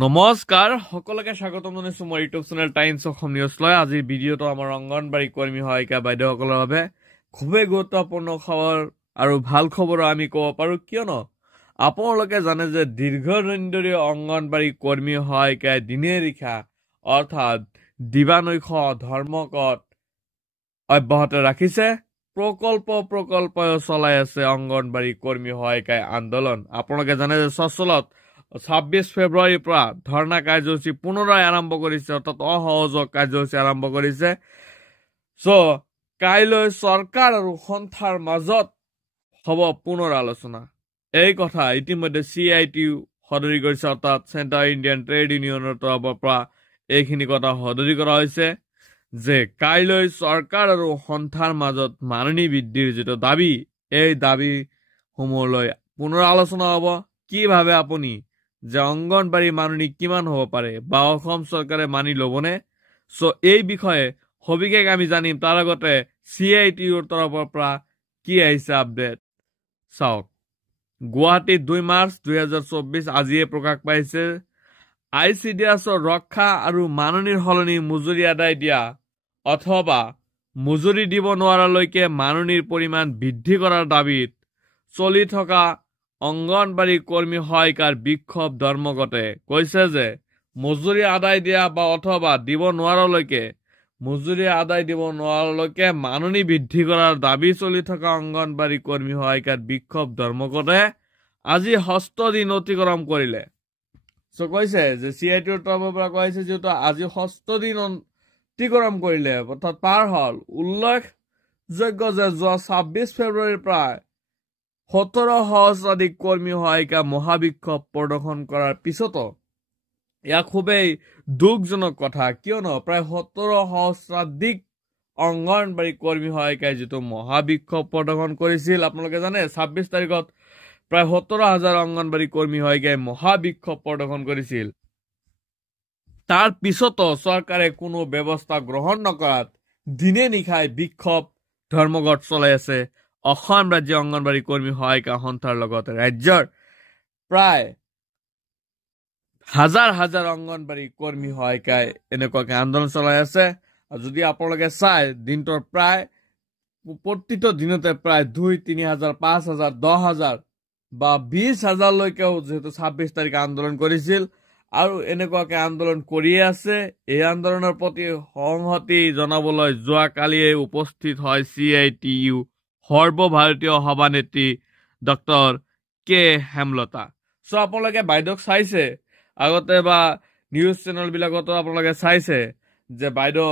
নমস্কাৰ সকলোকে স্বাগতম জনাইছো মোৰ ইউটিউব চেনেল টাইমছ অসম নিউজলৈ। আজিৰ ভিডিঅ'টো আমাৰ অংগনবাড়ী কৰ্মী সহায়িকা বাইদেউসকলৰ বাবে খুবেই গুৰুত্বপূৰ্ণ খবৰ আৰু ভাল খবৰ আমি ক'ব পাৰোঁ, কিয়নো আপোনালোকে জানে যে দীৰ্ঘদিন ধৰি অংগনবাড়ী কৰ্মী সহায়িকাই দিনে নিশা অৰ্থাৎ দিবানৈশ ধৰ্মঘট অব্যাহত ৰাখিছে। প্ৰকল্প চলাই আছে অংগনবাড়ী কৰ্মী সহায়িকাই আন্দোলন। আপোনালোকে জানে যে সচলত 26 ফেব্ৰুৱাৰীৰ পৰা ধৰ্ণা কাৰ্যসূচী পুনৰাই আৰম্ভ কৰিছে, অৰ্থাৎ অসহযোগ কাৰ্যসূচী আৰম্ভ কৰিছে। কাইলৈ চৰকাৰ আৰু সন্থাৰ মাজত হ'ব পুনৰ আলোচনা। এই কথা ইতিমধ্যে CITU সদৰি কৰিছে, অৰ্থাৎ চেণ্ট্ৰেল ইণ্ডিয়ান ট্ৰেড ইউনিয়নৰ তৰফৰ পৰা এইখিনি কথা সদৰি কৰা হৈছে যে কাইলৈ চৰকাৰ আৰু সন্থাৰ মাজত মাননি বৃদ্ধিৰ যিটো দাবী, এই দাবীসমূহলৈ পুনৰ আলোচনা হ'ব। কি ভাবে আপুনি যে অংগনবাড়ী মাননি কিমান হ'ব পাৰে বা অসম চৰকাৰে মানি ল'বনে? এই বিষয়ে সবিশেষ আমি জানিম। তাৰ আগতে CITUৰ তৰফৰ পৰা কি আহিছে আপডেট চাওক। গুৱাহাটীত 2 মাৰ্চ 2024 আজিয়ে প্ৰকাশ পাইছে ICDSৰ ৰক্ষা আৰু মাননিৰ সলনি মজুৰি আদায় দিয়া অথবা মজুৰি দিব নোৱাৰালৈকে মাননিৰ পৰিমাণ বৃদ্ধি কৰাৰ দাবীত চলি থকা অংগনবাড়ী কৰ্মী সহায়িকাৰ বিক্ষোভ ধৰ্মঘটে কৈছে যে মজুৰি আদায় দিয়া বা অথবা দিব নোৱাৰালৈকে মাননি বৃদ্ধি কৰাৰ দাবী চলি থকা অংগনবাড়ী কৰ্মী সহায়িকাৰ বিক্ষোভ ধৰ্মঘটে আজি 6ষ্ঠ দিন অতিক্ৰম কৰিলে। কৈছে যে CITUৰ তৰফৰ পৰা কৈছে যিহেতু আজি 6ষ্ঠ দিন অতিক্ৰম কৰিলে, অৰ্থাৎ পাৰ হ'ল। উল্লেখযোগ্য যে যোৱা 26 ফেব্ৰুৱাৰীৰ পৰা 17 সহস্ৰাধিক কৰ্মী সহায়িকা মহাবিক্ষোভ প্ৰদৰ্শন কৰাৰ পিছতো ইয়াক খুবেই দুখজনক কথা, কিয়নো প্ৰায় 17 সহস্ৰাধিক অংগনবাড়ী কৰ্মী সহায়িকাই যিটো মহাবিক্ষোভ প্ৰদৰ্শন কৰিছিল, আপোনালোকে জানে 26 তাৰিখত প্ৰায় 17,000 অংগনবাড়ী কৰ্মী সহায়িকাই মহাবিক্ষোভ প্ৰদৰ্শন কৰিছিল। তাৰ পিছতো চৰকাৰে কোনো ব্যৱস্থা গ্ৰহণ নকৰাত দিনে নিশাই বিক্ষোভ ধৰ্মঘট চলাই আছে অসম ৰাজ্য অংগনবাড়ী কৰ্মী সহায়িকা সন্থাৰ লগতে ৰাজ্যৰ প্ৰায় হাজাৰ অংগনবাড়ী কৰ্মী সহায়িকাই এনেকুৱাকে আন্দোলন চলাই আছে। যদি আপোনালোকে চাই দিনটোৰ প্ৰায় প্ৰতিটো দিনতে প্ৰায় 2-3 হাজাৰ 5 হাজাৰ 10 হাজাৰ বা 20 হাজাৰলৈকেও যিহেতু 26 তাৰিখে আন্দোলন কৰিছিল আৰু এনেকুৱাকে আন্দোলন কৰিয়ে আছে। এই আন্দোলনৰ প্ৰতি সংহতি জনাবলৈ যোৱাকালিয়ে উপস্থিত হয় CITU সৰ্বভাৰতীয় সভানেত্ৰী ডক্টৰ কে হেমলতা। আপোনালোকে বাইদেউক চাইছে আগতে বা নিউজ চেনেল বিলাকতো আপোনালোকে চাইছে যে বাইদেউ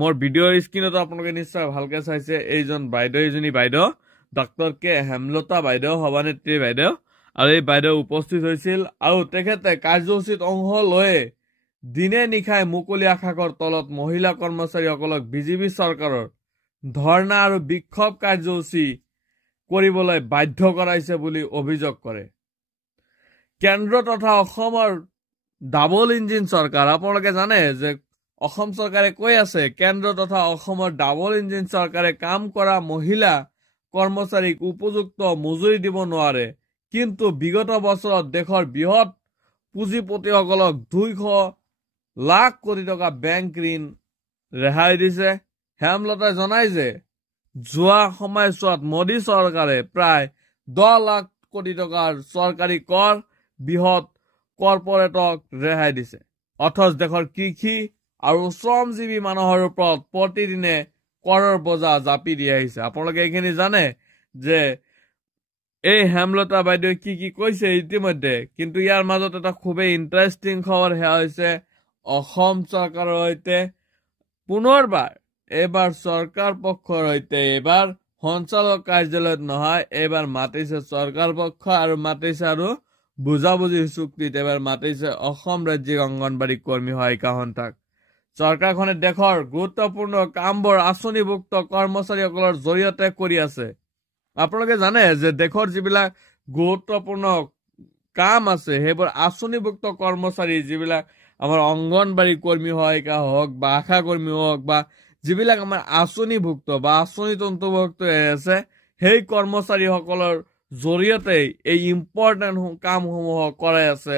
মোৰ ভিডিঅ'ৰ স্ক্ৰীণতো আপোনালোকে নিশ্চয় ভালকে চাইছে। এইজনী বাইদেউ ডক্টৰ কে হেমলতা বাইদেউ, সভানেত্ৰী বাইদেউ, আৰু এই বাইদেউ উপস্থিত হৈছিল আৰু তেখেতে কাৰ্যসূচীত অংশ লৈ দিনে নিশাই মুকলি আকাশৰ তলত মহিলা কৰ্মচাৰীসকলক BJP চৰকাৰৰ ধৰ্ণা আৰু বিক্ষোভ কাৰ্যসূচী কৰিবলৈ বাধ্য কৰাইছে বুলি অভিযোগ কৰে। কেন্দ্ৰ তথা অসমৰ ডাবল ইঞ্জিন চৰকাৰ। আপোনালোকে জানে যে অসম চৰকাৰে কৈ আছে কেন্দ্ৰ তথা অসমৰ ডাবল ইঞ্জিন চৰকাৰে কাম কৰা মহিলা কৰ্মচাৰীক উপযুক্ত মজুৰি দিব নোৱাৰে, কিন্তু বিগত বছৰত দেশৰ বৃহৎ পুঁজিপতিসকলক 200 লাখ কোটি টকা বেংক ঋণ ৰেহাই দিছে। হেমলতাই জনাই যে যোৱা সময়ছোৱাত মোদী চৰকাৰে প্ৰায় 10 লাখ কোটি টকাৰ চৰকাৰী কৰ বৃহৎ কৰ্পৰেটক ৰেহাই দিছে, অথচ দেশৰ কৃষি আৰু শ্ৰমজীৱী মানুহৰ ওপৰত প্ৰতিদিনে কৰৰ বোজা জাপি দি আহিছে। আপোনালোকে এইখিনি জানে যে এই হেমলতা বাইদেৱে কি কৈছে ইতিমধ্যে, কিন্তু ইয়াৰ মাজত এটা খুবেই ইণ্টাৰেষ্টিং খবৰ সেয়া হৈছে অসম চৰকাৰৰ সৈতে পুনৰবাৰ এইবাৰ চৰকাৰ পক্ষৰ সৈতে এইবাৰ সঞ্চালক কাৰ্যালয়ত নহয়, এইবাৰ মাতিছে চৰকাৰ পক্ষ আৰু মাতিছে আৰু বুজাবুজি চুক্তিত এইবাৰ মাতিছে অসম ৰাজ্যিক অংগনবাড়ী কৰ্মী সহায়িকা সন্থাক। চৰকাৰখনে দেশৰ গুৰুত্বপূৰ্ণ কামবোৰ আঁচনিভুক্ত কৰ্মচাৰীসকলৰ জৰিয়তে কৰি আছে। আপোনালোকে জানে যে দেশৰ যিবিলাক গুৰুত্বপূৰ্ণ কাম আছে সেইবোৰ আঁচনিভুক্ত কৰ্মচাৰী, যিবিলাক আমাৰ অংগনবাড়ী কৰ্মী সহায়িকা হওক বা আশা কৰ্মী হওক বা যিবিলাক আমাৰ আঁচনিভুক্ত বা আঁচনিত অন্তৰ্ভুক্ত আছে, সেই কৰ্মচাৰীসকলৰ জৰিয়তে এই ইম্পৰ্টেণ্ট কামসমূহ কৰাই আছে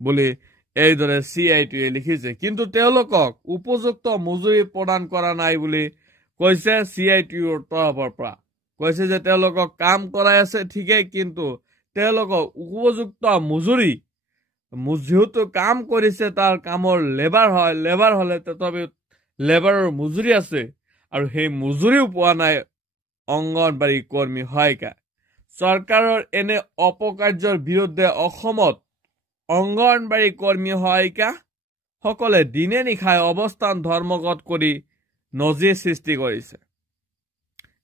বুলি এইদৰে CITUৱে লিখিছে। কিন্তু তেওঁলোকক উপযুক্ত মজুৰি প্ৰদান কৰা নাই বুলি কৈছে CITUৰ তৰফৰ পৰা। কৈছে যে তেওঁলোকক কাম কৰাই আছে ঠিকেই, কিন্তু তেওঁলোকক উপযুক্ত মজুৰি, যেহেতু কাম কৰিছে তাৰ কামৰ লেবাৰ হলে তথাপিও লেবাৰৰ মজুৰি আছে, আৰু সেই মজুৰিও পোৱা নাই অংগনবাড়ী কৰ্মী সহায়িকা। চৰকাৰৰ এনে অপকাৰ্যৰ বিৰুদ্ধে অসমত অংগনবাড়ী কৰ্মী সহায়িকা সকলে দিনে নিশাই অৱস্থান ধৰ্মঘট কৰি নজিৰ সৃষ্টি কৰিছে।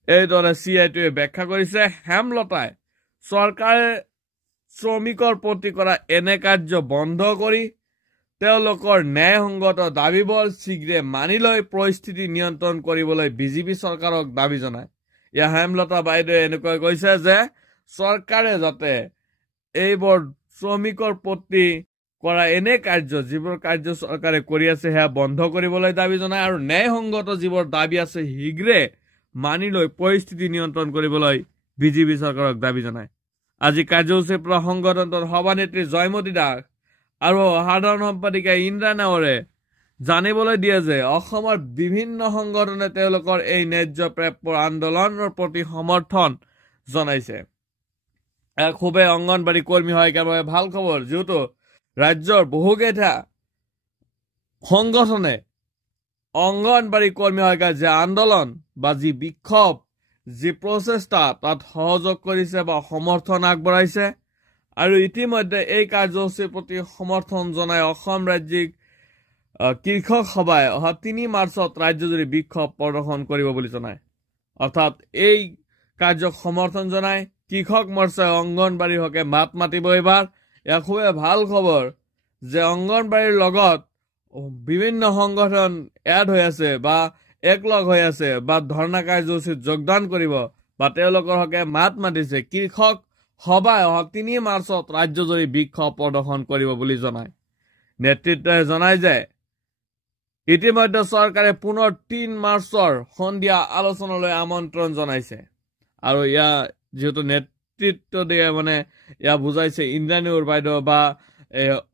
এইদৰে CITUৱে ব্যাখ্যা কৰিছে। হেমলতাই চৰকাৰে শ্ৰমিকৰ প্ৰতি কৰা এনে কাৰ্য বন্ধ কৰি তেওঁলোকৰ ন্যায়সংগত দাবীবোৰ শীঘ্ৰে মানি লৈ পৰিস্থিতি নিয়ন্ত্ৰণ কৰিবলৈ বিজেপি চৰকাৰক দাবী জনায়। হেমলতা বাইদেৱে এনেকৈ কৈছে যে চৰকাৰে যাতে এইবোৰ শ্ৰমিকৰ প্ৰতি কৰা এনে কাৰ্য, যিবোৰ কাৰ্য চৰকাৰে কৰি আছে সেয়া বন্ধ কৰিবলৈ দাবী জনায়, আৰু ন্যায়সংগত যিবোৰ দাবী আছে শীঘ্ৰে মানি লৈ পৰিস্থিতি নিয়ন্ত্ৰণ কৰিবলৈ বিজেপি চৰকাৰক দাবী জনায়। আজি কাৰ্যসূচীৰ পৰা সংগঠনটোৰ সভানেত্ৰী জয়মতী দাস আৰু সাধাৰণ সম্পাদিকা ইন্দ্ৰা নেওৰে জানিবলৈ দিয়ে যে অসমৰ বিভিন্ন সংগঠনে তেওঁলোকৰ এই ন্যায্য প্ৰাপ্যৰ আন্দোলনৰ প্ৰতি সমৰ্থন জনাইছে। খুবেই অংগনবাড়ী কৰ্মী সহায়িকাৰ বাবে ভাল খবৰ, যিহেতু ৰাজ্যৰ বহুকেইটা সংগঠনে অংগনবাড়ী কৰ্মী সহায়িকাৰ যে আন্দোলন বা যি বিক্ষোভ, যি প্ৰচেষ্টা তাত সহযোগ কৰিছে বা সমৰ্থন আগবঢ়াইছে। আৰু ইতিমধ্যে এই কাৰ্যসূচীৰ প্ৰতি সমৰ্থন জনাই অসম ৰাজ্যিক কৃষক সভাই অহা 3 মাৰ্চত ৰাজ্যজুৰি বিক্ষোভ প্ৰদৰ্শন কৰিব বুলি জনায়। অৰ্থাৎ এই কাৰ্যক সমৰ্থন জনাই কৃষক মৰ্চাই অংগনবাড়ীৰ হকে মাত মাতিব। এইবাৰ এয়া খুবেই ভাল খবৰ যে অংগনবাড়ীৰ লগত বিভিন্ন সংগঠন এড হৈ আছে বা একলগ হৈ আছে বা ধৰ্ণা কাৰ্যসূচীত যোগদান কৰিব বা তেওঁলোকৰ হকে মাত মাতিছে। কৃষক সভাই অহা 3 মাৰ্চত ৰাজ্যজুৰি বিক্ষোভ প্ৰদৰ্শন কৰিব বুলি জনায়। নেতৃত্বই জনায় যে ইতিমধ্যে চৰকাৰে পুনৰ 3 মাৰ্চৰ সন্ধিয়া আলোচনালৈ আমন্ত্ৰণ জনাইছে। আৰু যিহেতু নেতৃত্ব দিয়ে ইয়া বুজাইছে ইন্দ্ৰাণীৰ বাইদেউ বা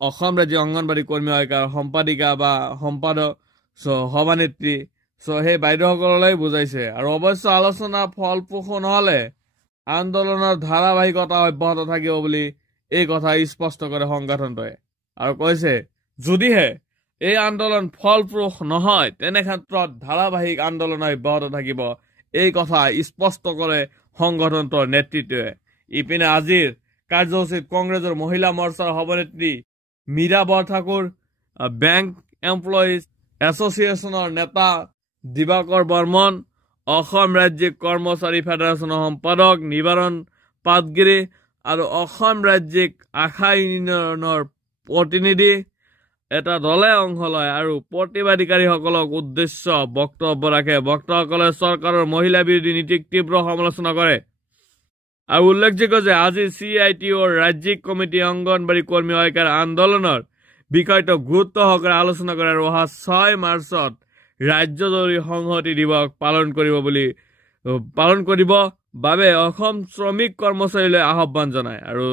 অসম ৰাজ্যিক অংগনবাড়ী কৰ্মী সহায়িকাৰ সম্পাদিকা বা সম্পাদক সভানেত্ৰী, সেই বাইদেউসকললৈ বুজাইছে। আৰু অৱশ্য আলোচনা ফলপ্ৰসূ নহলে আন্দোলনৰ ধাৰাবাহিকতা অব্যাহত থাকিব বুলি এই কথা স্পষ্ট কৰে সংগঠনটোৱে। আৰু কৈছে যদিহে এই আন্দোলন ফলপ্ৰসূ নহয় তেনে ক্ষেত্ৰত ধাৰাবাহিক আন্দোলন অব্যাহত থাকিব, এই কথা স্পষ্ট কৰে সংগঠনটোৰ নেতৃত্বই। ইপিনে আজিৰ কাৰ্যসূচীত কংগ্ৰেছৰ মহিলা মৰ্চাৰ সভানেত্ৰী মীৰা বৰঠাকুৰ, বেংক এমপ্লয়িজ এছ'চিয়েশ্যনৰ নেতা দিবাকৰ বৰ্মন, অসম ৰাজ্যিক কৰ্মচাৰী ফেডাৰেশ্যনৰ সম্পাদক নিবাৰণ পাটগিৰি আৰু অসম ৰাজ্যিক আশা ইউনিয়নৰ প্ৰতিনিধি এটা দলে অংশ লয় আৰু প্ৰতিবাদীকাৰীসকলক উদ্দেশ্য বক্তব্য ৰাখে। বক্তাসকলে চৰকাৰৰ মহিলা বিৰোধী নীতিক তীব্ৰ সমালোচনা কৰে। আৰু উল্লেখযোগ্য যে আজি CITUৰ ৰাজ্যিক কমিটি অংগনবাড়ী কৰ্মী সহায়িকাৰ আন্দোলনৰ বিষয়টো গুৰুত্ব সহকাৰে আলোচনা কৰে আৰু অহা 6 মাৰ্চত ৰাজ্যজুৰি সংহতি দিৱস পালন কৰিব বাবে অসম শ্ৰমিক কৰ্মচাৰীলৈ আহ্বান জনায়। আৰু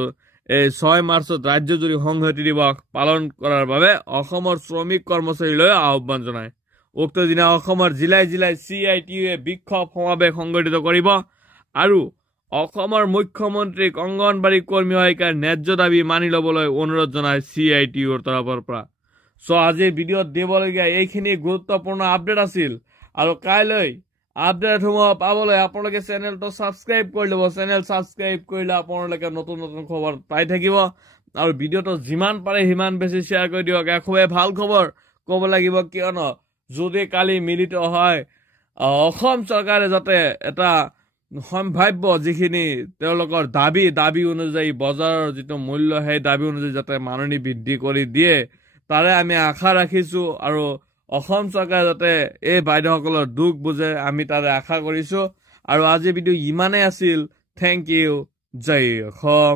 এই 6 মাৰ্চত ৰাজ্যজুৰি সংহতি দিৱস পালন কৰাৰ বাবে অসমৰ শ্ৰমিক কৰ্মচাৰীলৈ আহ্বান জনায়। উক্ত দিনা অসমৰ জিলাই জিলাই CITUৱে বিক্ষোভ সমাৱেশ সংগঠিত কৰিব আৰু অসমৰ মুখ্যমন্ত্ৰীক অংগনবাড়ী কৰ্মী সহায়িকাৰ ন্যায্য দাবী মানি ল'বলৈ অনুৰোধ জনায় CITUৰ তৰফৰ পৰা। আজিৰ ভিডিঅ'ত দিবলগীয়া এইখিনি গুৰুত্বপূৰ্ণ আপডেট আছিল। আৰু কাইলৈ আপডেটসমূহ পাবলৈ আপোনালোকে চেনেলটো ছাবস্ক্ৰাইব কৰি ল'ব। চেনেল ছাবস্ক্ৰাইব কৰিলে আপোনালোকে নতুন নতুন খবৰ পাই থাকিব। আৰু ভিডিঅ'টো যিমান পাৰে সিমান বেছি শ্বেয়াৰ কৰি দিয়ক। খুবেই ভাল খবৰ ক'ব লাগিব, কিয়নো যদি কালি মিলিত হয় অসম চৰকাৰে যাতে এটা সম্ভাৱ্য যিখিনি তেওঁলোকৰ দাবী অনুযায়ী বজাৰৰ যিটো মূল্য সেই দাবী অনুযায়ী যাতে মাননি বৃদ্ধি কৰি দিয়ে তাৰে আমি আশা ৰাখিছোঁ। আৰু অসম চৰকাৰে যাতে এই বাইদেউসকলৰ দুখ বুজে আমি তাৰে আশা কৰিছোঁ। আৰু আজি ভিডিঅ' ইমানেই আছিল। Thank you. জয় অসম।